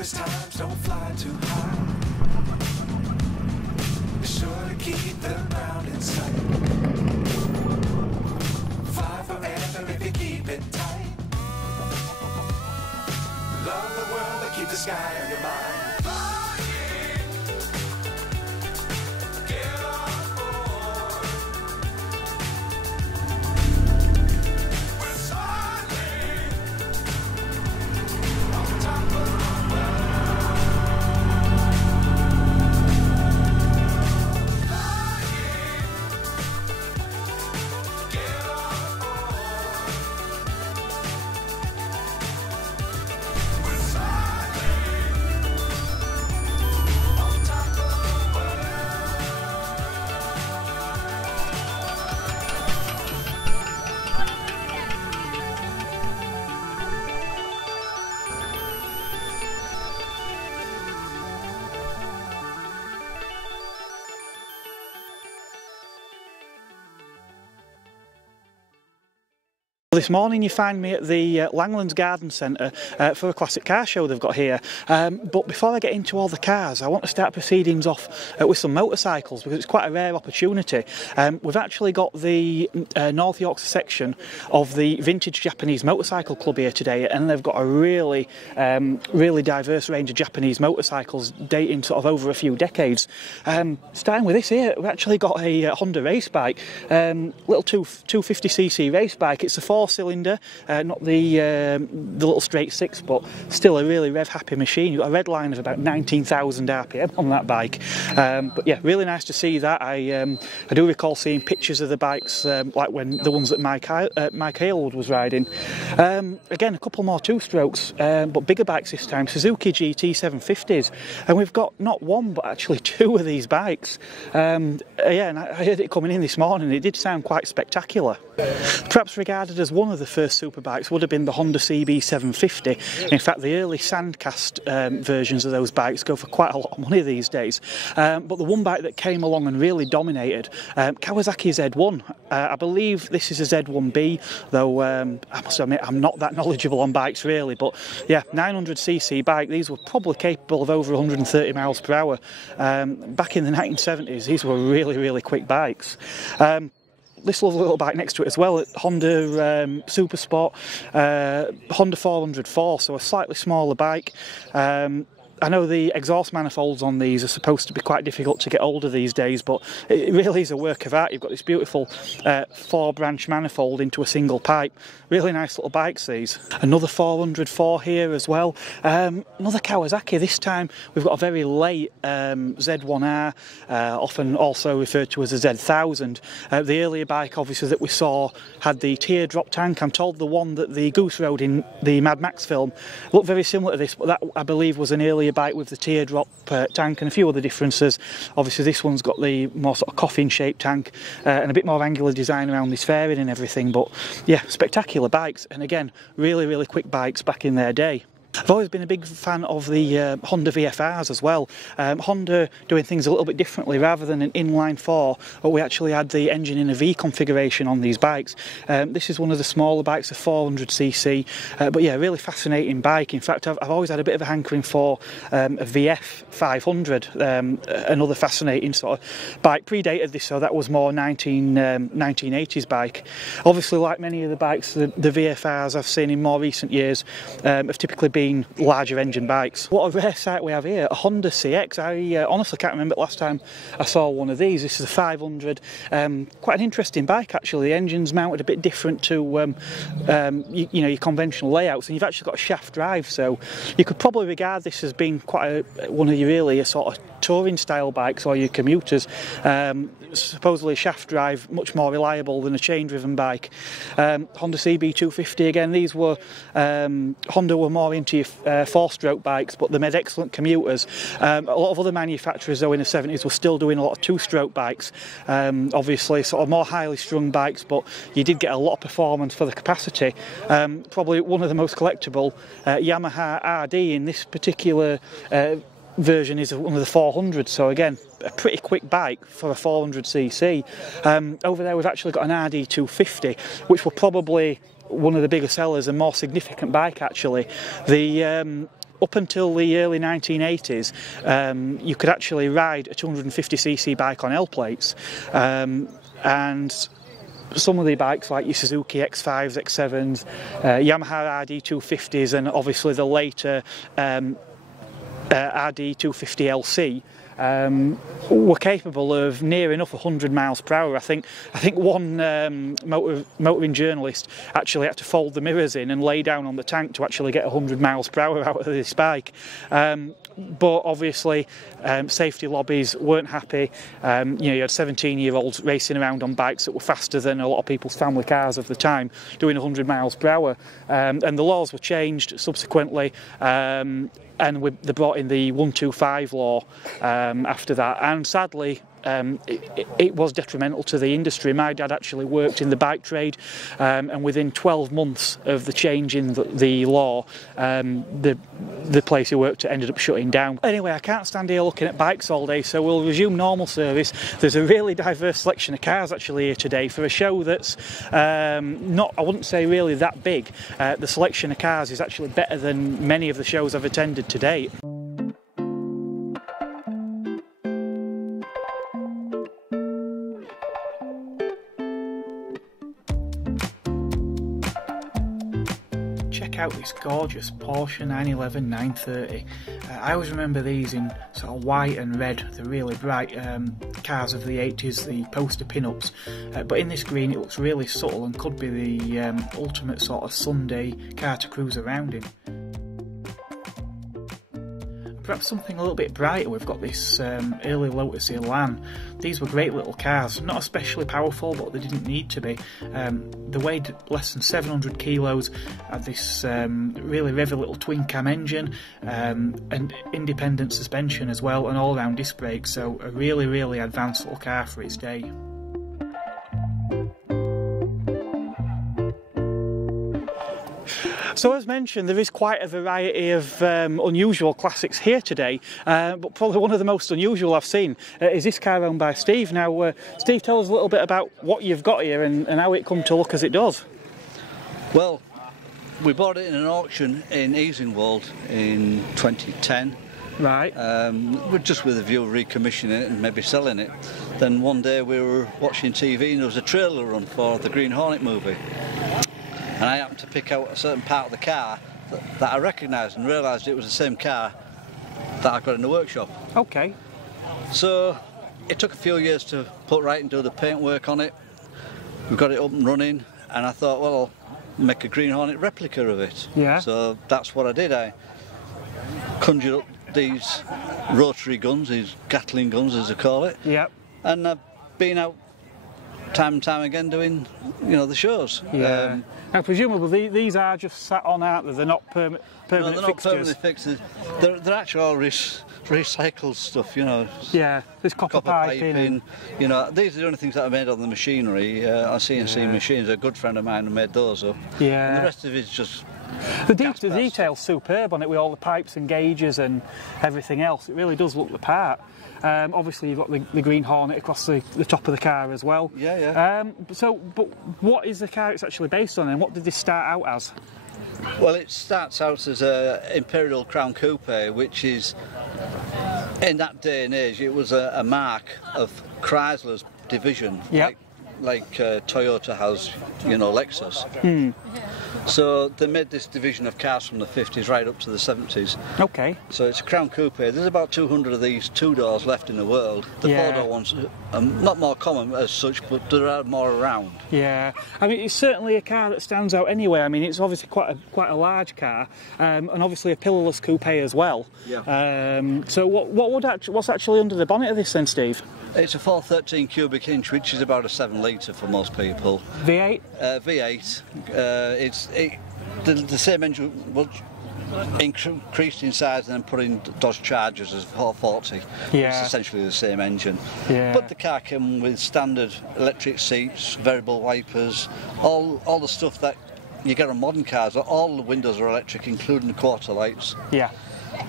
Times don't fly too high. Be sure to keep the ground in sight. Fly forever if you keep it tight. Love the world but keep the sky on your mind. Get on board. We're sailing on top of the world. This morning you find me at the Langlands Garden Centre for a classic car show they've got here. But before I get into all the cars, I want to start proceedings off with some motorcycles because it's quite a rare opportunity. We've actually got the North Yorkshire section of the Vintage Japanese Motorcycle Club here today, and they've got a really diverse range of Japanese motorcycles dating sort of over a few decades. Starting with this here, we've actually got a Honda race bike, little 250cc race bike. It's a four-cylinder, not the little straight six, but still a really rev-happy machine. You've got a red line of about 19,000 RPM on that bike. But yeah, really nice to see that. I do recall seeing pictures of the bikes, like when the ones that Mike Halewood was riding. Again, a couple more two-strokes, but bigger bikes this time. Suzuki GT 750s, and we've got not one but actually two of these bikes. Yeah, and I heard it coming in this morning. It did sound quite spectacular. Perhaps regarded as one of the first superbikes would have been the Honda CB 750. In fact, the early sandcast versions of those bikes go for quite a lot of money these days. But the one bike that came along and really dominated, Kawasaki Z1. I believe this is a Z1B, though I must admit I'm not that knowledgeable on bikes really. But yeah, 900cc bike. These were probably capable of over 130 miles per hour. Back in the 1970s, these were really quick bikes. This lovely little bike next to it as well, Honda Super Sport, Honda 404, so a slightly smaller bike. I know the exhaust manifolds on these are supposed to be quite difficult to get hold of these days, but it really is a work of art. You've got this beautiful four-branch manifold into a single pipe. Really nice little bikes, these. Another 404 here as well. Another Kawasaki. This time we've got a very late Z1R, often also referred to as a Z1000. The earlier bike, obviously, that we saw had the teardrop tank. I'm told the one that the Goose rode in the Mad Max film looked very similar to this, but that, I believe, was an earlier bike with the teardrop tank and a few other differences. Obviously this one's got the more sort of coffin shaped tank and a bit more angular design around this fairing and everything, but yeah, spectacular bikes, and again really quick bikes back in their day. I've always been a big fan of the Honda VFRs as well. Honda doing things a little bit differently. Rather than an inline 4, but we actually had the engine in a V configuration on these bikes. This is one of the smaller bikes, a 400cc, but yeah, really fascinating bike. In fact, I've always had a bit of a hankering for a VF 500, another fascinating sort of bike. Predated this, so that was more 1980s bike. Obviously, like many of the bikes, the VFRs I've seen in more recent years have typically been larger engine bikes. What a rare sight we have here, a Honda CX. I honestly can't remember the last time I saw one of these. This is a 500, quite an interesting bike actually. The engine's mounted a bit different to your conventional layouts, and you've actually got a shaft drive, so you could probably regard this as being quite one of your really sort of touring style bikes or your commuters. Supposedly shaft drive, much more reliable than a chain driven bike. Honda CB250 again, these were Honda were more into your 4-stroke bikes, but they made excellent commuters. A lot of other manufacturers though in the 70s were still doing a lot of 2-stroke bikes, obviously sort of more highly strung bikes, but you did get a lot of performance for the capacity. Probably one of the most collectible, Yamaha RD in this particular version is one of the 400s, so again a pretty quick bike for a 400cc. Over there we've actually got an RD250, which were probably one of the bigger sellers and more significant bike actually. Up until the early 1980s, you could actually ride a 250cc bike on L plates, and some of the bikes like your Suzuki X5s, X7s, Yamaha RD250s, and obviously the later RD250LC were capable of near enough 100 miles per hour. I think one motoring journalist actually had to fold the mirrors in and lay down on the tank to actually get 100 miles per hour out of this bike. But obviously safety lobbies weren't happy. You had 17-year-olds racing around on bikes that were faster than a lot of people's family cars of the time, doing 100 miles per hour. And the laws were changed subsequently. And they brought in the 125 law after that, and sadly it was detrimental to the industry. My dad actually worked in the bike trade, and within 12 months of the change in the law, the place he worked at ended up shutting down. Anyway, I can't stand here looking at bikes all day, so we'll resume normal service. There's a really diverse selection of cars actually here today for a show that's not, I wouldn't say really that big. The selection of cars is actually better than many of the shows I've attended to date. Check out this gorgeous Porsche 911 930. I always remember these in sort of white and red, the really bright cars of the 80s, the poster pin-ups, but in this green it looks really subtle and could be the ultimate sort of Sunday car to cruise around in. Perhaps something a little bit brighter, we've got this early Lotus Elan. These were great little cars, not especially powerful, but they didn't need to be. They weighed less than 700 kilos, had this really revy little twin cam engine, and independent suspension as well, and all round disc brakes, so a really, really advanced little car for its day. So as mentioned, there is quite a variety of unusual classics here today, but probably one of the most unusual I've seen is this car owned by Steve. Now, Steve, tell us a little bit about what you've got here and how it come to look as it does. Well, we bought it in an auction in Easingwold in 2010. Right. Just with a view of recommissioning it and maybe selling it. Then one day we were watching TV and there was a trailer run for the Green Hornet movie. And I happened to pick out a certain part of the car that I recognised and realised it was the same car that I got in the workshop. Okay. So it took a few years to put right and do the paintwork on it. We got it up and running, and I thought, well, I'll make a Green Hornet replica of it. Yeah. So that's what I did. I conjured up these rotary guns, these Gatling guns as they call it. Yep. And I've been out time and time again doing, the shows. Yeah. Now, presumably these are just sat on, aren't they? They're not permanent no, they're not fixtures. permanent fixtures. They're actually all recycled stuff, Yeah, there's copper piping. These are the only things that are made on the machinery. Our CNC machines, a good friend of mine who made those up. Yeah. And the rest of it is just The detail's superb on it with all the pipes and gauges and everything else. It really does look the part. Obviously, you've got the Green Hornet across the top of the car as well. Yeah. But what is the car it's actually based on, and what did this start out as? Well, it starts out as a Imperial Crown Coupe, which is, in that day and age, it was a mark of Chrysler's division, like Toyota has, Lexus. So they made this division of cars from the 50s right up to the 70s. Okay. So it's a Crown Coupe. There's about 200 of these two-doors left in the world. The four-door ones are not more common as such, but there are more around. Yeah, I mean, it's certainly a car that stands out anyway. I mean, it's obviously quite a large car, and obviously a pillarless coupe as well. Yeah. So what's actually under the bonnet of this then, Steve? It's a 413 cubic inch, which is about a 7 litre for most people. V8? V8. The same engine was increased in size and then put in Dodge Chargers as 440. Yeah. It's essentially the same engine. Yeah. But the car came with standard electric seats, variable wipers, all the stuff that you get on modern cars. All the windows are electric, including the quarter lights. Yeah.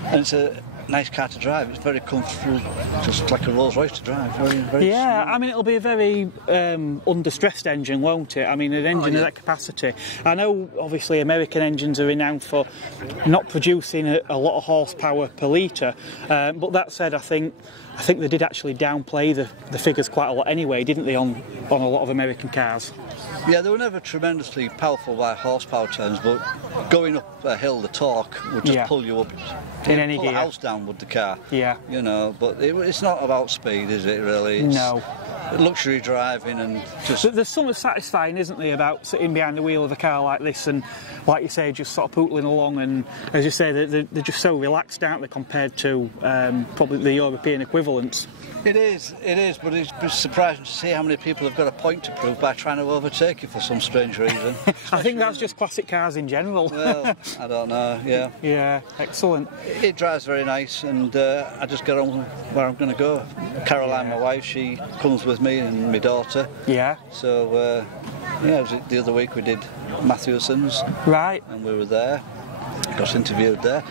And it's a nice car to drive. It's very comfortable, just like a Rolls Royce to drive. Very yeah, smooth. I mean, it'll be a very undistressed engine, won't it? I mean, an engine of that capacity. I know, obviously, American engines are renowned for not producing a lot of horsepower per litre, but that said, I think they did actually downplay the figures quite a lot anyway, didn't they, on a lot of American cars? Yeah, they were never tremendously powerful by horsepower terms, but going up a hill, the torque would just pull you up. In any pull gear. a house down with the car. Yeah. But it's not about speed, is it, really? It's No. luxury driving and just... There's something satisfying, isn't there, about sitting behind the wheel of a car like this and, like you say, just sort of pootling along, and, as you say, they're just so relaxed, aren't they, compared to probably the European equivalents. It is, but it's surprising to see how many people have got a point to prove by trying to overtake you for some strange reason. I think that's just classic cars in general. Well, I don't know, yeah. Yeah, excellent. It drives very nice, and I just get on where I'm going to go. Caroline, my wife, she comes with me, and my daughter. Yeah. So, the other week we did Matthewson's. Right. And we were there, got interviewed there.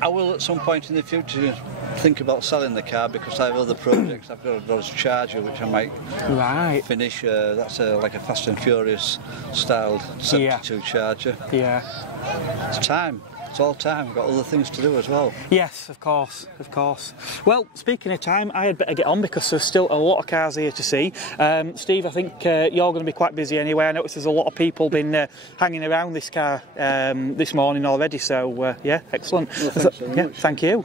I will at some point in the future think about selling the car because I have other projects. I've got a Dodge Charger which I might finish. That's like a Fast and Furious styled 72 Charger. Yeah. It's time. It's all time. I've got other things to do as well. Yes, of course. Well, speaking of time, I had better get on because there's still a lot of cars here to see. Steve, I think you're going to be quite busy anyway. I noticed there's a lot of people been hanging around this car this morning already. So, yeah, excellent. Well, thanks very much. Thank you.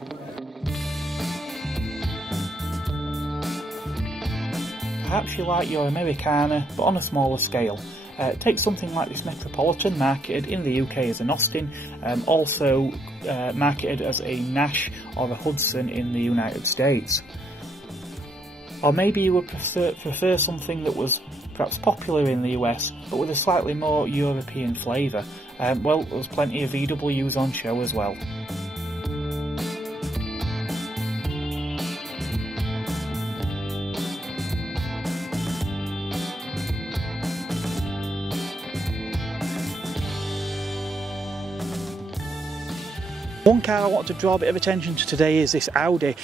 Perhaps you like your Americana, but on a smaller scale. Take something like this Metropolitan, marketed in the UK as an Austin, also marketed as a Nash or a Hudson in the United States. Or maybe you would prefer something that was perhaps popular in the US, but with a slightly more European flavour. Well, there's plenty of VWs on show as well. One car I want to draw a bit of attention to today is this Audi.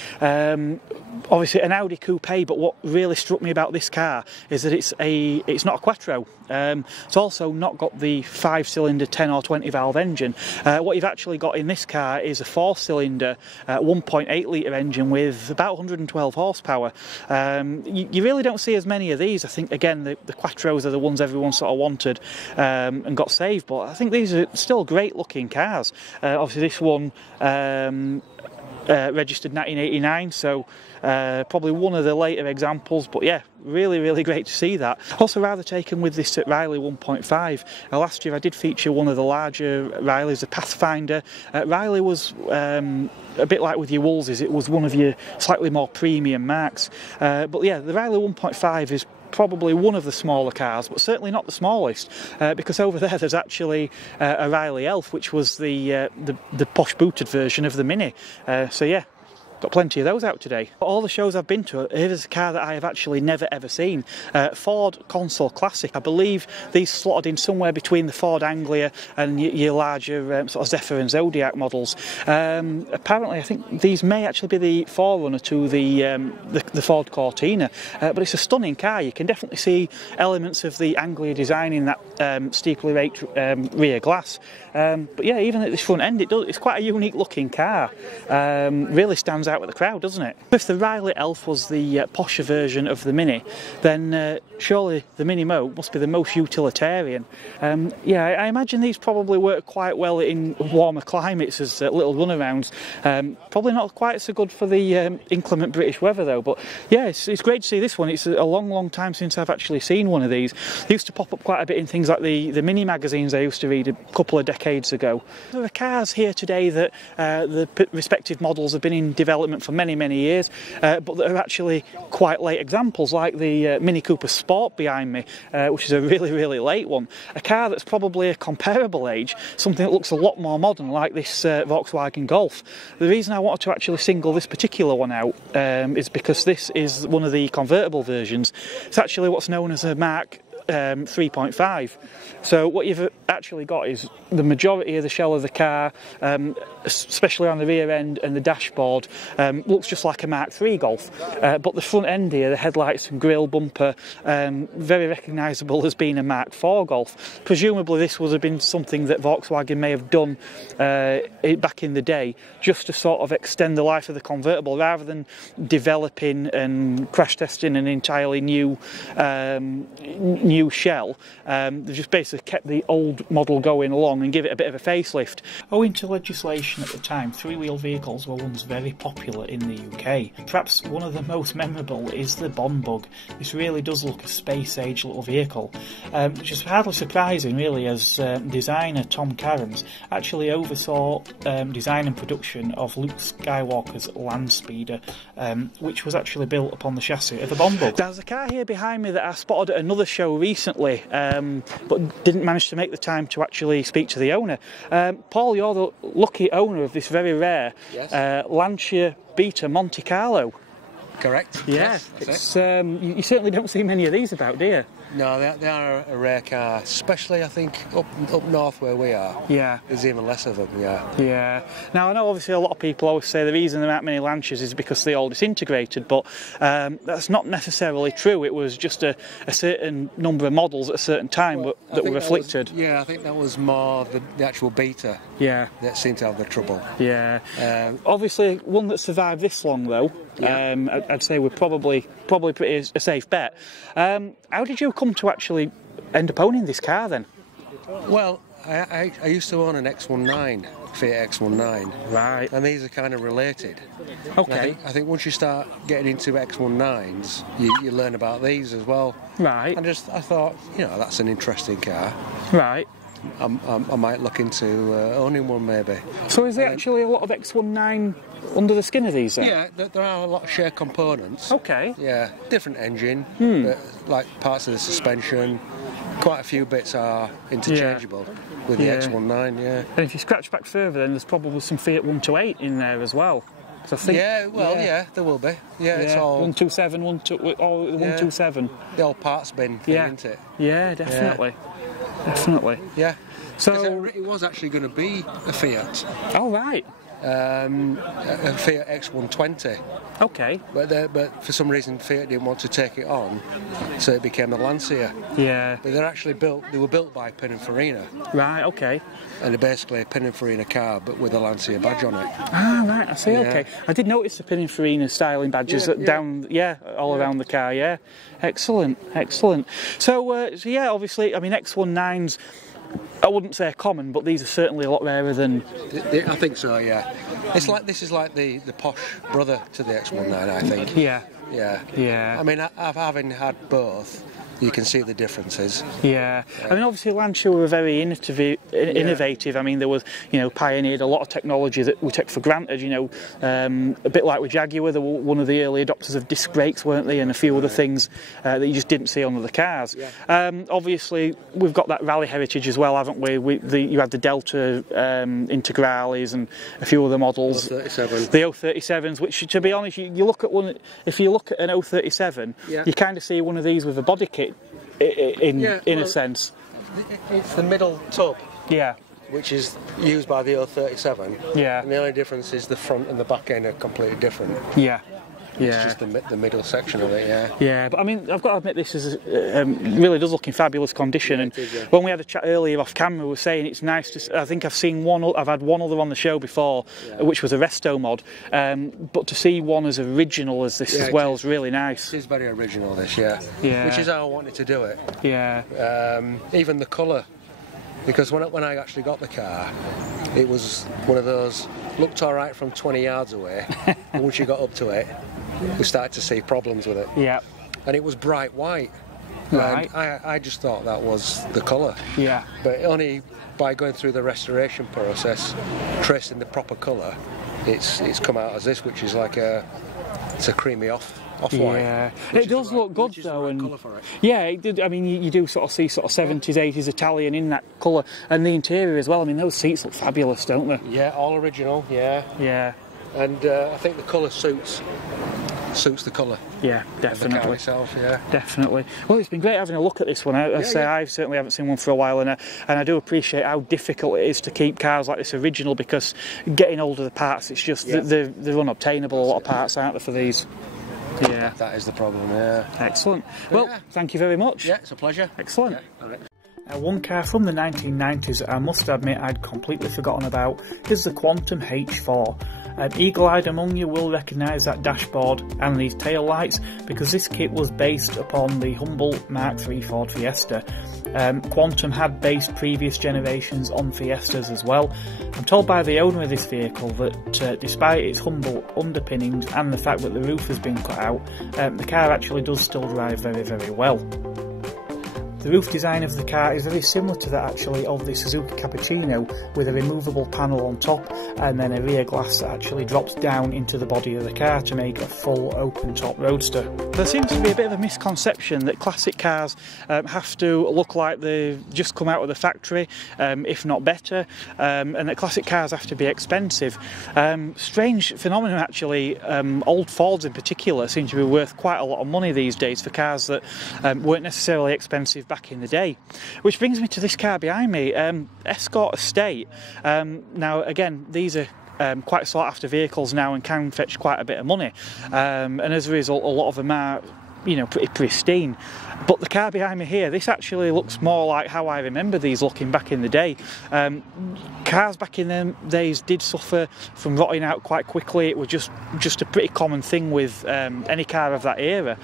Obviously an Audi coupe, but what really struck me about this car is that it's not a Quattro. It's also not got the 5-cylinder 10 or 20 valve engine. What you've actually got in this car is a 4-cylinder 1.8 litre engine with about 112 horsepower. You really don't see as many of these. I think again the Quattros are the ones everyone sort of wanted and got saved, but I think these are still great looking cars. Obviously this one registered 1989, so probably one of the later examples, but yeah, really great to see that. Also rather taken with this at Riley 1.5. Last year I did feature one of the larger Rileys, the Pathfinder. Riley was a bit like with your Woolses, it was one of your slightly more premium marks, but yeah, the Riley 1.5 is probably one of the smaller cars, but certainly not the smallest, because over there's actually a Riley Elf, which was the posh booted version of the Mini. So yeah, got plenty of those out today. All the shows I've been to, here's a car that I have actually never ever seen. Ford Console Classic. I believe these slotted in somewhere between the Ford Anglia and your larger sort of Zephyr and Zodiac models. Apparently, I think these may actually be the forerunner to the Ford Cortina, but it's a stunning car. You can definitely see elements of the Anglia design in that steeply raked rear glass. But yeah, even at this front end, it's quite a unique looking car. Really stands out with the crowd, doesn't it? If the Riley Elf was the posher version of the Mini, then surely the Mini Mo must be the most utilitarian. Yeah, I imagine these probably work quite well in warmer climates as little runarounds. Probably not quite so good for the inclement British weather though, but yeah, it's great to see this one. It's a long time since I've actually seen one of these. They used to pop up quite a bit in things like the mini magazines I used to read a couple of decades ago. There are cars here today that the respective models have been in development for many years, but that are actually quite late examples, like the Mini Cooper Sport behind me, which is a really late one. A car that's probably a comparable age, something that looks a lot more modern, like this Volkswagen Golf. The reason I wanted to actually single this particular one out is because this is one of the convertible versions. It's actually what's known as a Mark 3.5. So what you've actually got is the majority of the shell of the car, especially on the rear end and the dashboard, looks just like a Mark III Golf. But the front end here, the headlights and grille bumper, very recognisable as being a Mark IV Golf. Presumably this would have been something that Volkswagen may have done back in the day, just to sort of extend the life of the convertible, rather than developing and crash testing an entirely new shell. They've just basically kept the old model going along and give it a bit of a facelift. Owing to legislation at the time, three-wheel vehicles were once very popular in the UK. Perhaps one of the most memorable is the Bond Bug. This really does look a space-age little vehicle, which is hardly surprising really, as designer Tom Cairns actually oversaw design and production of Luke Skywalker's Land Speeder, which was actually built upon the chassis of the Bond Bug. There's a car here behind me that I spotted at another show recently, but didn't manage to make the time to actually speak to the owner. Paul, you're the lucky owner of this very rare Lancia Beta Monte Carlo. Correct. Yeah, yes, you certainly don't see many of these about, do you? No, they are a rare car, especially I think up north where we are. Yeah. There's even less of them, yeah. Yeah. Now I know obviously a lot of people always say the reason there aren't many Lancias is because they're all disintegrated, but that's not necessarily true. It was just a certain number of models at a certain time that were afflicted. I think that was more the actual Beta. Yeah. That seemed to have the trouble. Yeah. Obviously, one that survived this long though, I'd say we're probably pretty a safe bet. How did you come to actually end up owning this car then? Well, I used to own an X19, Fiat X19. Right. And these are kind of related. Okay. I think once you start getting into X19s, you learn about these as well. Right. And I thought, that's an interesting car. Right. I might look into owning one maybe. So is there actually a lot of X19 under the skin of these then? Yeah, there are a lot of shared components. Okay. Yeah, different engine, but like parts of the suspension, quite a few bits are interchangeable with the X19, yeah. And if you scratch back further, then there's probably some Fiat 128 in there as well. I think, there will be. Yeah, it's all 127, 127. The old parts bin thing, isn't it? Yeah, definitely. Definitely. Yeah. So it was actually going to be a Fiat. Oh right. A Fiat X120. Okay. But for some reason Fiat didn't want to take it on, so it became a Lancia. Yeah. But they were built by Pininfarina. Right. Okay. And they're basically a Pininfarina car, but with a Lancia badge on it. Ah, right. I see. Yeah. Okay. I did notice the Pininfarina styling badges all around the car. Yeah. Excellent. So yeah, obviously, I mean, X19s. I wouldn't say common, but these are certainly a lot rarer than. I think so. Yeah. This is like the posh brother to the X19, I think. Yeah. I mean, having had both, you can see the differences. Yeah, I mean, obviously Lancashire were very innovative. I mean, there was, pioneered a lot of technology that we take for granted. A bit like with Jaguar, they were one of the early adopters of disc brakes, weren't they? And a few other things that you just didn't see on other cars. Yeah. Obviously, we've got that rally heritage as well, haven't we? You had the Delta Integrales and a few other models. The 037s, which, to be honest, you look at one. If you look at an 037, you kind of see one of these with a body kit in a sense. It's the middle tub. Yeah. Which is used by the 037. Yeah. And the only difference is the front and the back end are completely different. Yeah. It's just the middle section of it, yeah. Yeah, but I mean, I've got to admit, this is really does look in fabulous condition. And when we had a chat earlier off camera, we were saying it's nice to. I think I've had one other on the show before, which was a resto mod. But to see one as original as this as well is really nice. It is very original, this, yeah. Which is how I wanted to do it. Yeah. Even the colour, because when I actually got the car, it was one of those looked all right from 20 yards away. And once you got up to it, we started to see problems with it. Yeah. And it was bright white. Right. And I just thought that was the colour. Yeah. But only by going through the restoration process, tracing the proper colour, it's come out as this, which is like it's a creamy off white. Yeah, it does look good though, and yeah, it did. I mean, you do sort of see sort of 70s, 80s Italian in that colour, and the interior as well. I mean, those seats look fabulous, don't they? Yeah, all original. Yeah. Yeah. And I think the colour suits the colour. Yeah, definitely. Of the car itself, yeah. Definitely. Well, it's been great having a look at this one. I certainly haven't seen one for a while, and I do appreciate how difficult it is to keep cars like this original, because getting hold of the parts, it's just they're unobtainable. A lot of parts, aren't there, for these? Yeah. That is the problem, yeah. Excellent. Well, thank you very much. Yeah, it's a pleasure. Excellent. Yeah, all right. One car from the 1990s I must admit I'd completely forgotten about is the Quantum H4. Eagle-eyed among you will recognise that dashboard and these tail lights, because this kit was based upon the humble Mark III Ford Fiesta. Quantum had based previous generations on Fiestas as well. I'm told by the owner of this vehicle that despite its humble underpinnings and the fact that the roof has been cut out, the car actually does still drive very, very well. The roof design of the car is very similar to that actually of the Suzuki Cappuccino, with a removable panel on top and then a rear glass that actually drops down into the body of the car to make a full open top roadster. There seems to be a bit of a misconception that classic cars have to look like they've just come out of the factory, if not better, and that classic cars have to be expensive. Strange phenomenon actually. Old Fords in particular seem to be worth quite a lot of money these days for cars that weren't necessarily expensive back in the day. Which brings me to this car behind me, Escort Estate. Now again, these are quite sought after vehicles now and can fetch quite a bit of money, and as a result a lot of them are pretty pristine. But the car behind me here, this actually looks more like how I remember these looking back in the day. Cars back in them days did suffer from rotting out quite quickly. It was just a pretty common thing with any car of that era.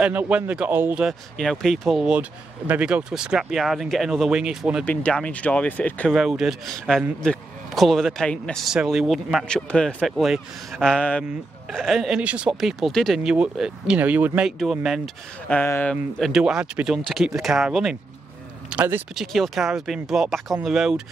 And when they got older, people would maybe go to a scrapyard and get another wing if one had been damaged or if it had corroded, and the colour of the paint necessarily wouldn't match up perfectly. And it's just what people did, and you would make do and mend, and do what had to be done to keep the car running. This particular car has been brought back on the road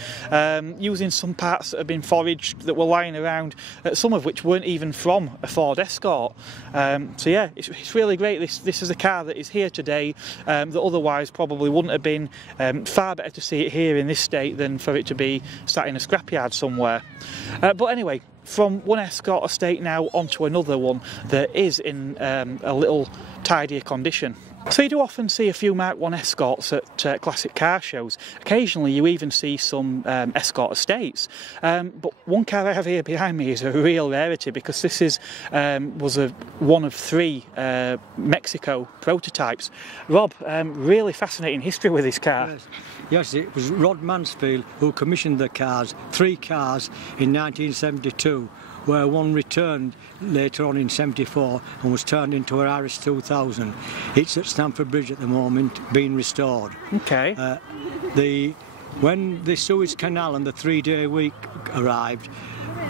using some parts that have been foraged that were lying around, some of which weren't even from a Ford Escort. So yeah, it's really great. This is a car that is here today that otherwise probably wouldn't have been. Far better to see it here in this state than for it to be sat in a scrapyard somewhere. But anyway, from one Escort estate now onto another one that is in a little tidier condition. So you do often see a few Mark I Escorts at classic car shows. Occasionally you even see some Escort estates. But one car I have here behind me is a real rarity, because this was one of 3 Mexico prototypes. Rob, really fascinating history with this car. Yes, it was Rod Mansfield who commissioned the cars, 3 cars in 1972. Where one returned later on in 74 and was turned into a Harris 2000. It's at Stamford Bridge at the moment, being restored. Okay. When the Suez Canal and the 3-day week arrived,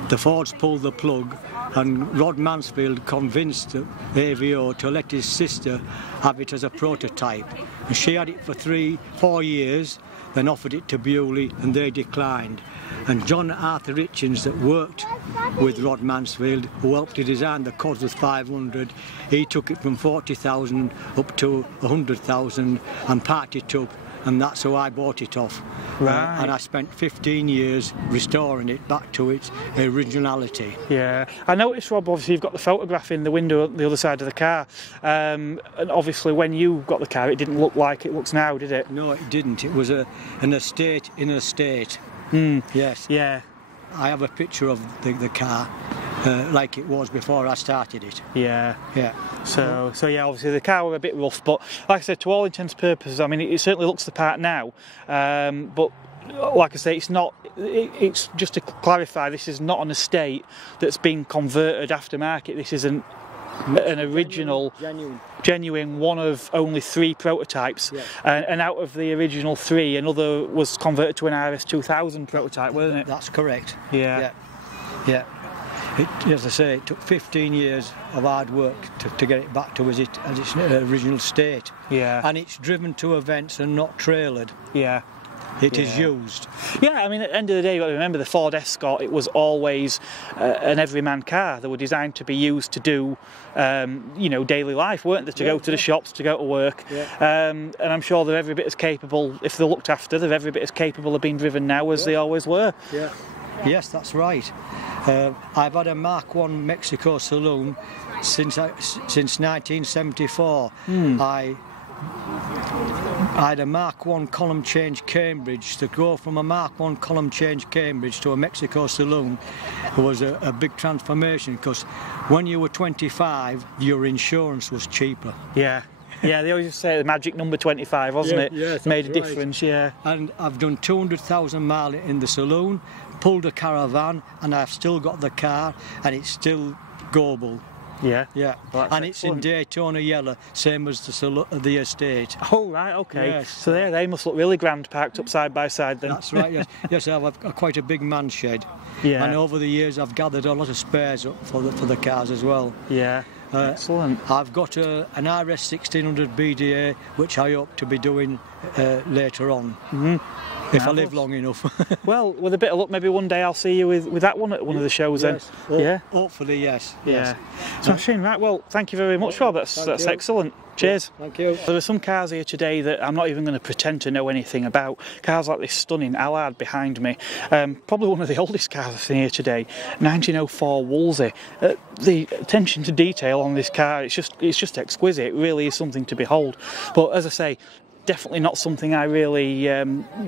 the Fords pulled the plug and Rod Mansfield convinced AVO to let his sister have it as a prototype. And she had it for 4 years, then offered it to Bewley, and they declined. And John Arthur Hitchens, that worked with Rod Mansfield, who helped to design the Cosworth 500, he took it from 40,000 up to 100,000 and packed it up, and that's how I bought it off. Right. And I spent 15 years restoring it back to its originality. Yeah, I noticed, Rob, obviously you've got the photograph in the window on the other side of the car, and obviously when you got the car it didn't look like it looks now, did it? No, it didn't. It was an estate in an estate. Yes. Yeah. I have a picture of the car like it was before I started it. Yeah. Yeah. So yeah, obviously the car were a bit rough, but like I said, to all intents and purposes, I mean, it certainly looks the part now, but like I say, it's not. It's just to clarify, this is not an estate that's been converted aftermarket. This is an original, genuine one of only 3 prototypes, Yeah. and out of the original 3, another was converted to an RS 2000 prototype, wasn't it? That's correct. Yeah. Yeah. As I say, it took 15 years of hard work to get it back to its original state. Yeah. And it's driven to events and not trailered. Yeah. It is used. Yeah, I mean, at the end of the day, remember the Ford Escort, it was always an everyman car. They were designed to be used to do, daily life, weren't they? To go to the shops, to go to work. Yeah. And I'm sure they're every bit as capable, if they're looked after, they're every bit as capable of being driven now as they always were. Yeah. Yes, that's right. I've had a Mark I Mexico saloon since 1974. I had a Mark I column change Cambridge. To go from a Mark I column change Cambridge to a Mexico saloon was a big transformation, because when you were 25 your insurance was cheaper. Yeah. Yeah, they always used to say the magic number 25, wasn't it? Yes, made a that's right. difference, yeah. And I've done 200,000 miles in the saloon, pulled a caravan, and I've still got the car, and it's still goable. Yeah. Yeah, Well, that's and it's in excellent. Daytona yellow, same as the estate. Oh, right, okay. Yes. So they must look really grand parked up side by side then. That's right. Yes, yes, I have quite a big man shed. Yeah. And over the years, I've gathered a lot of spares up for the cars as well. Yeah. Excellent. I've got an RS 1600 BDA, which I hope to be doing later on, if I live long enough. Well, with a bit of luck, maybe one day I'll see you with that one at one of the shows then. Yeah. Hopefully, yes. Yeah. Smashing. Right, well, thank you very much, Rob. That's you. excellent. Cheers. Thank you. There are some cars here today that I'm not even going to pretend to know anything about. Cars like this stunning Allard behind me. Probably one of the oldest cars I've seen here today. 1904 Wolsey. The attention to detail on this car, it's just exquisite. It really is something to behold. But as I say, definitely not something I really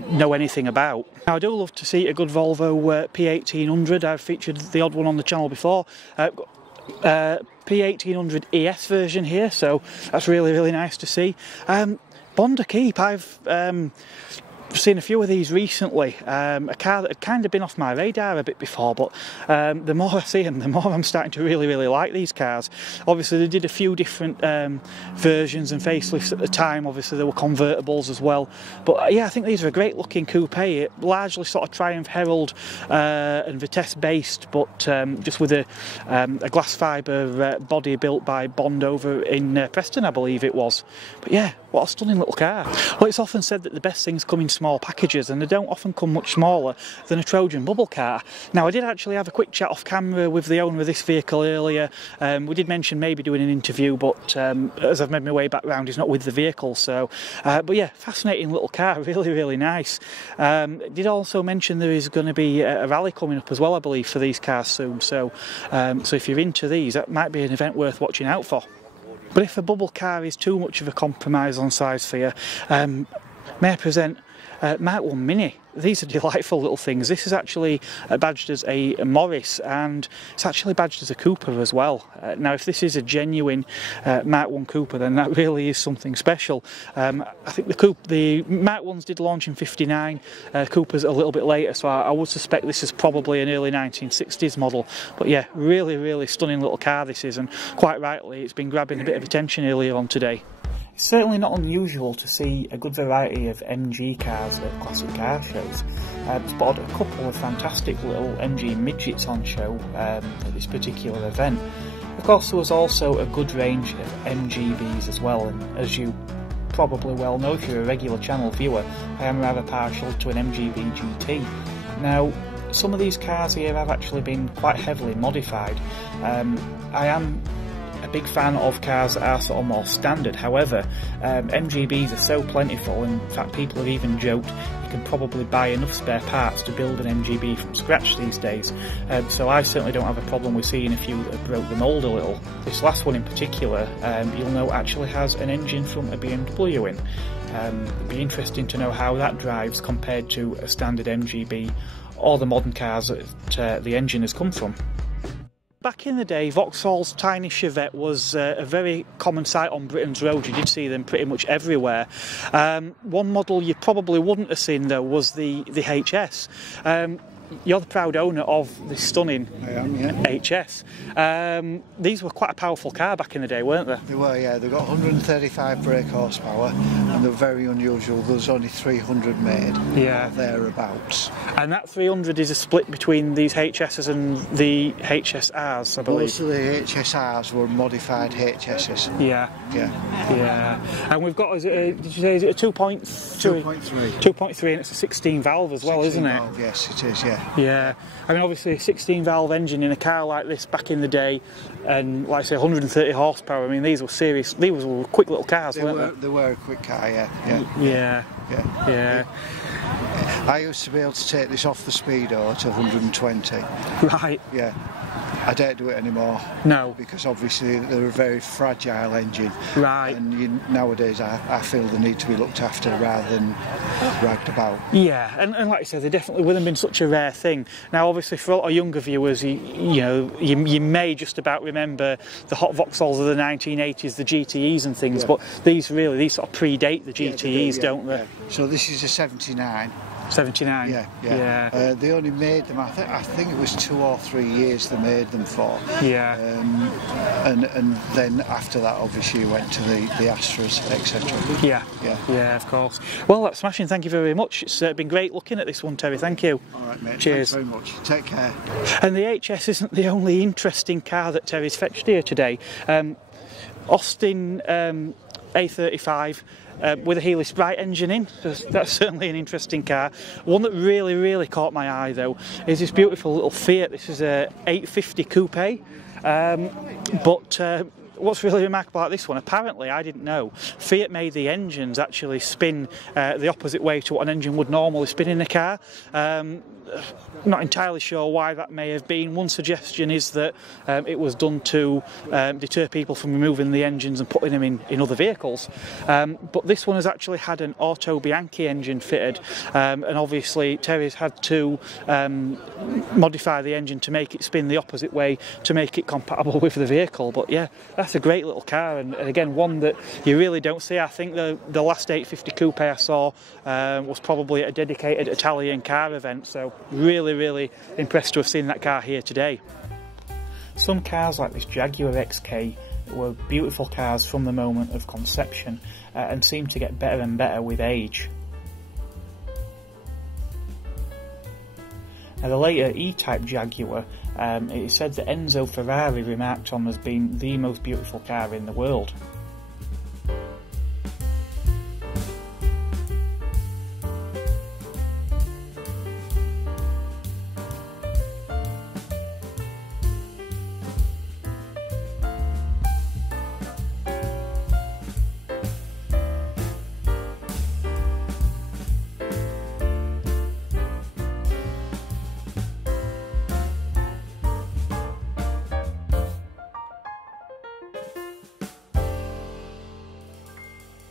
know anything about. Now, I do love to see a good Volvo P1800. I've featured the odd one on the channel before. P1800 ES version here, so that's really, really nice to see. Bonder Keep, I've seen a few of these recently. A car that had kind of been off my radar a bit before, but the more I see them, the more I'm starting to really, really like these cars. Obviously, they did a few different versions and facelifts at the time. Obviously, there were convertibles as well. But yeah, I think these are a great looking coupe. Largely sort of Triumph Herald and Vitesse based, but just with a glass fibre body built by Bond over in Preston, I believe it was. But yeah, what a stunning little car. Well, it's often said that the best things come in small packages, and they don't often come much smaller than a Trojan bubble car. Now, I did actually have a quick chat off camera with the owner of this vehicle earlier. We did mention maybe doing an interview, but as I've made my way back round, he's not with the vehicle. So, but yeah, fascinating little car, really, really nice. Did also mention there is going to be a rally coming up as well, I believe, for these cars soon. So, so if you're into these, that might be an event worth watching out for. But if a bubble car is too much of a compromise on size for you, may I present Mark I Mini. These are delightful little things. This is actually badged as a Morris, and it's actually badged as a Cooper as well. Now, if this is a genuine Mark I Cooper, then that really is something special. I think the Mark I's did launch in '59, Cooper's a little bit later, so I would suspect this is probably an early 1960s model. But yeah, really, really stunning little car this is, and quite rightly, it's been grabbing a bit of attention earlier on today. It's certainly not unusual to see a good variety of MG cars at classic car shows. I've spotted a couple of fantastic little MG midgets on show at this particular event. Of course, there was also a good range of MGBs as well, and as you probably well know if you're a regular channel viewer, I am rather partial to an MGB GT. Now, some of these cars here have actually been quite heavily modified. I am a big fan of cars that are sort of more standard. However, MGBs are so plentiful, in fact people have even joked you can probably buy enough spare parts to build an MGB from scratch these days. So I certainly don't have a problem with seeing a few that have broke the mould a little. This last one in particular, you'll know actually has an engine from a BMW in. It'd be interesting to know how that drives compared to a standard MGB or the modern cars that the engine has come from. Back in the day, Vauxhall's tiny Chevette was a very common sight on Britain's roads. You did see them pretty much everywhere. One model you probably wouldn't have seen though was the HS. You're the proud owner of this stunning HS. These were quite a powerful car back in the day, weren't they? They were, yeah. They've got 135 brake horsepower and they're very unusual. There's only 300 made, or thereabouts. And that 300 is a split between these HSs and the HSRs, I believe. Most of the HSRs were modified HSs. Yeah. And we've got, did you say, is it a 2.3? 2.3. 2.3, and it's a 16 valve as well, isn't it? Valve, yes, it is, yeah. Yeah, I mean obviously a 16 valve engine in a car like this back in the day, and like I say 130 horsepower, I mean these were serious, these were quick little cars, weren't they? They were a quick car, yeah. I used to be able to take this off the speedo to 120. Right. Yeah. I don't do it anymore. No. Because obviously they're a very fragile engine. Right. And nowadays I feel they need to be looked after rather than ragged about. Yeah, and like I said, they definitely wouldn't have been such a rare thing. Now obviously for a lot of younger viewers, you may just about remember the hot Vauxhalls of the 1980s, the GTEs and things, but these sort of predate the GTEs, don't they? Yeah. So this is a 79. 79. Yeah. They only made them. I think it was 2 or 3 years they made them for. Yeah. And then after that, obviously, you went to the Astras, etc. Yeah, of course. Well, that's smashing. Thank you very much. It's been great looking at this one, Terry. Thank you. All right, mate. Cheers. Thanks very much. Take care. And the HS isn't the only interesting car that Terry's fetched here today. Austin A35. With a Healy Sprite engine in. That's certainly an interesting car. One that really caught my eye though is this beautiful little Fiat. This is a 850 coupe, but what's really remarkable about this one, apparently, I didn't know, Fiat made the engines actually spin the opposite way to what an engine would normally spin in a car. Not entirely sure why that may have been. One suggestion is that it was done to deter people from removing the engines and putting them in other vehicles. But this one has actually had an Auto Bianchi engine fitted, and obviously Terry's had to modify the engine to make it spin the opposite way to make it compatible with the vehicle. But yeah, that's a great little car, and again one that you really don't see. I think the last 850 coupe I saw was probably at a dedicated Italian car event, so really impressed to have seen that car here today. Some cars like this Jaguar XK were beautiful cars from the moment of conception and seem to get better and better with age. Now the later E-Type Jaguar, it is said that Enzo Ferrari remarked on as being the most beautiful car in the world.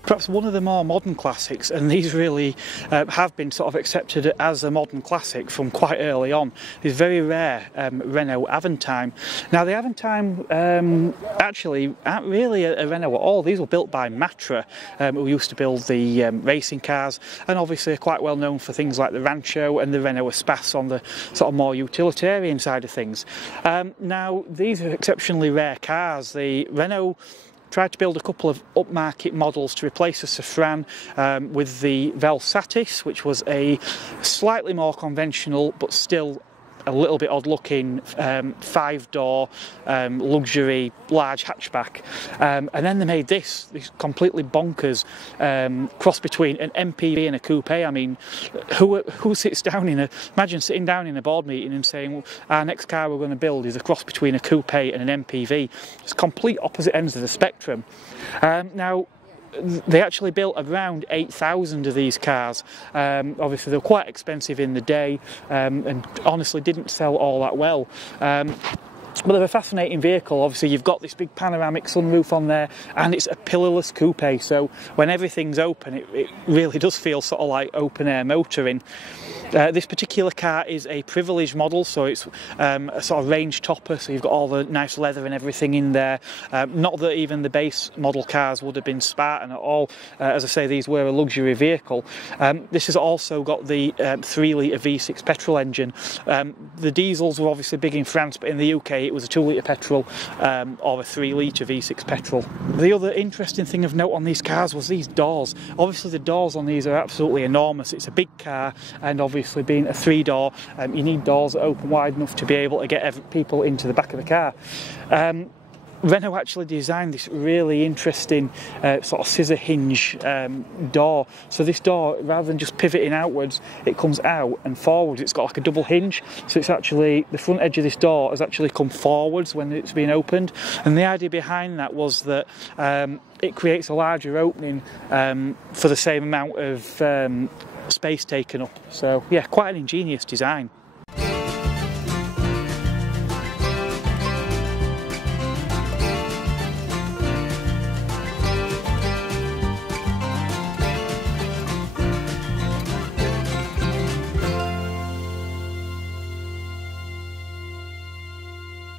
Perhaps one of the more modern classics, and these really have been sort of accepted as a modern classic from quite early on, is very rare Renault Aventime. Now the Aventime actually aren't really a Renault at all. These were built by Matra, who used to build the racing cars, and obviously are quite well known for things like the Rancho and the Renault Espace on the sort of more utilitarian side of things. Now these are exceptionally rare cars. The Renault tried to build a couple of upmarket models to replace the Safran with the Velsatis, which was a slightly more conventional but still a little bit odd looking 5-door luxury large hatchback, and then they made this completely bonkers cross between an MPV and a coupe. I mean, who sits down imagine sitting down in a board meeting and saying, well, our next car we're going to build is a cross between a coupe and an MPV. It's complete opposite ends of the spectrum. Now, they actually built around 8,000 of these cars. Obviously, they were quite expensive in the day, and honestly didn't sell all that well. But they're a fascinating vehicle. Obviously, you've got this big panoramic sunroof on there, and it's a pillarless coupe, so when everything's open, it really does feel sort of like open-air motoring. This particular car is a privileged model, so it's a sort of range topper, so you've got all the nice leather and everything in there. Not that even the base model cars would have been Spartan at all. As I say, these were a luxury vehicle. This has also got the 3-litre V6 petrol engine. The diesels were obviously big in France, but in the UK it was a 2-litre petrol or a 3-litre V6 petrol. The other interesting thing of note on these cars was these doors. Obviously the doors on these are absolutely enormous. It's a big car, and obviously being a 3-door, you need doors that open wide enough to be able to get people into the back of the car. Renault actually designed this really interesting sort of scissor hinge door. So this door, rather than just pivoting outwards, it comes out and forwards. It's got like a double hinge, so it's actually, the front edge of this door has actually come forwards when it's been opened. And the idea behind that was that it creates a larger opening for the same amount of space taken up. So yeah, quite an ingenious design.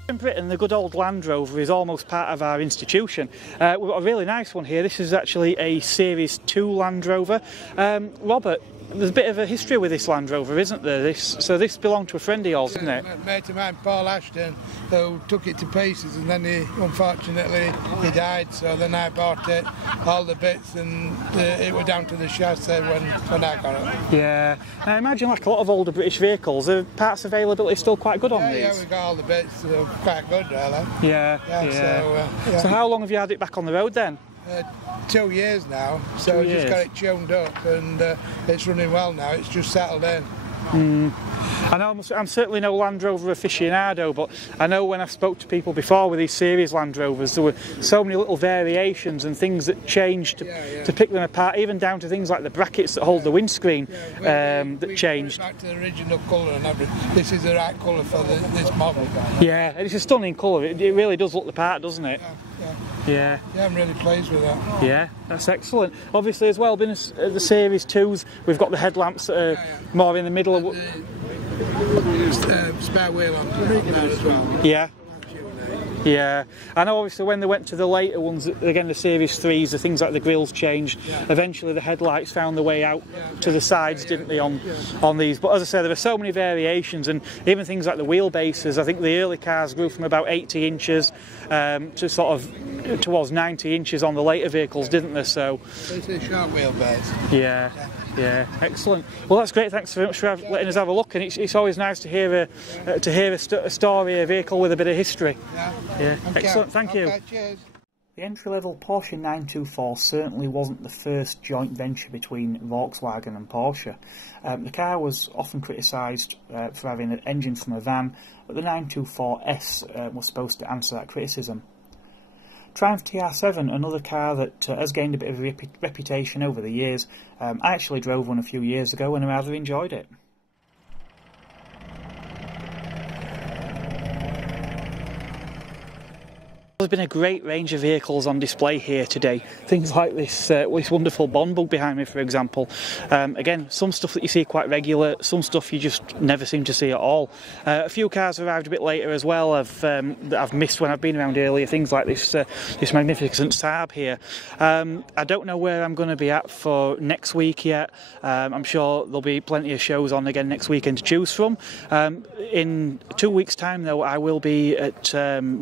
In Britain, the good old Land Rover is almost part of our institution. We've got a really nice one here. This is actually a Series 2 Land Rover. Robert, there's a bit of a history with this Land Rover, isn't there? So this belonged to a friend of yours, didn't it? A mate of mine, Paul Ashton, who took it to pieces, and then unfortunately he died, so then I bought it, all the bits, and it was down to the chassis when I got it. Yeah, I imagine like a lot of older British vehicles, the parts availability is still quite good on these. Yeah, we got all the bits, quite good really. Yeah. So how long have you had it back on the road then? 2 years now, so I just got it tuned up, and it's running well now. It's just settled in. I know I'm certainly no Land Rover aficionado, but I know when I've spoke to people before with these series Land Rovers, there were so many little variations and things that changed to pick them apart, even down to things like the brackets that hold the windscreen that changed. Back to the original colour and everything. This is the right colour for this model. Yeah, it's a stunning colour. It really does look the part, doesn't it? Yeah, I'm really pleased with that. Yeah, that's excellent. Obviously as well, being the Series 2s, we've got the headlamps that are more in the middle of... spare wheel on there as well. Yeah, I know obviously when they went to the later ones, again the Series 3s, the things like the grills changed. Eventually the headlights found their way out to the sides, didn't they, on these. But as I said, there are so many variations, and even things like the wheelbases. I think the early cars grew from about 80 inches to sort of towards 90 inches on the later vehicles, didn't they? So it's a short wheelbase. Yeah, excellent. Well, that's great. Thanks very much for letting us have a look. And it's always nice to hear a story, a vehicle with a bit of history. Yeah, excellent. Thank you. Cheers. The entry-level Porsche 924 certainly wasn't the first joint venture between Volkswagen and Porsche. The car was often criticised for having an engine from a van, but the 924S was supposed to answer that criticism. Triumph TR7, another car that has gained a bit of a reputation over the years. I actually drove one a few years ago and I rather enjoyed it. There's been a great range of vehicles on display here today. Things like this wonderful Bond bug behind me, for example. Again, some stuff that you see quite regular, some stuff you just never seem to see at all. A few cars arrived a bit later as well that I've missed when I've been around earlier. Things like this magnificent Saab here. I don't know where I'm going to be at for next week yet. I'm sure there'll be plenty of shows on again next weekend to choose from. In 2 weeks' time, though, I will be at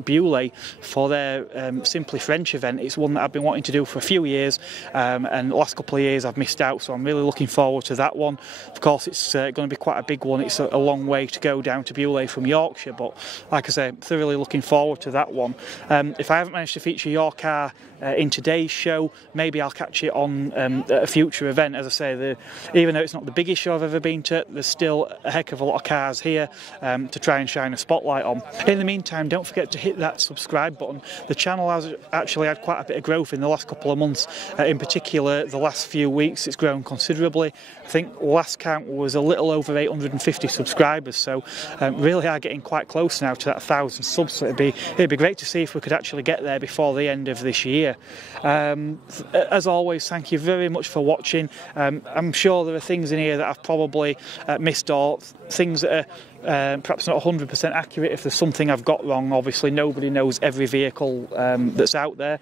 Beaulieu for for their Simply French event. It's one that I've been wanting to do for a few years, and the last couple of years I've missed out, so I'm really looking forward to that one. Of course, it's going to be quite a big one. It's a long way to go down to Bewley from Yorkshire, but like I say, I'm thoroughly looking forward to that one. If I haven't managed to feature your car in today's show, maybe I'll catch it on a future event. As I say, even though it's not the biggest show I've ever been to, there's still a heck of a lot of cars here to try and shine a spotlight on. In the meantime, don't forget to hit that subscribe button. The channel has actually had quite a bit of growth in the last couple of months. In particular, the last few weeks it's grown considerably. I think last count was a little over 850 subscribers, so really are getting quite close now to that 1,000 subs. So it'd be great to see if we could actually get there before the end of this year. As always, thank you very much for watching. I'm sure there are things in here that I've probably missed, or things that are perhaps not 100% accurate. If there's something I've got wrong, obviously nobody knows every vehicle that's out there,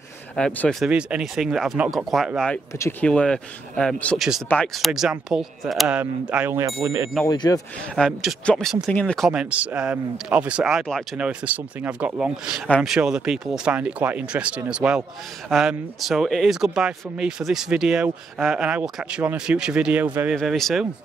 so if there is anything that I've not got quite right, particular such as the bikes, for example, that I only have limited knowledge of, just drop me something in the comments. Obviously I'd like to know if there's something I've got wrong, and I'm sure the people will find it quite interesting as well. So it is goodbye from me for this video, and I will catch you on a future video very, very soon.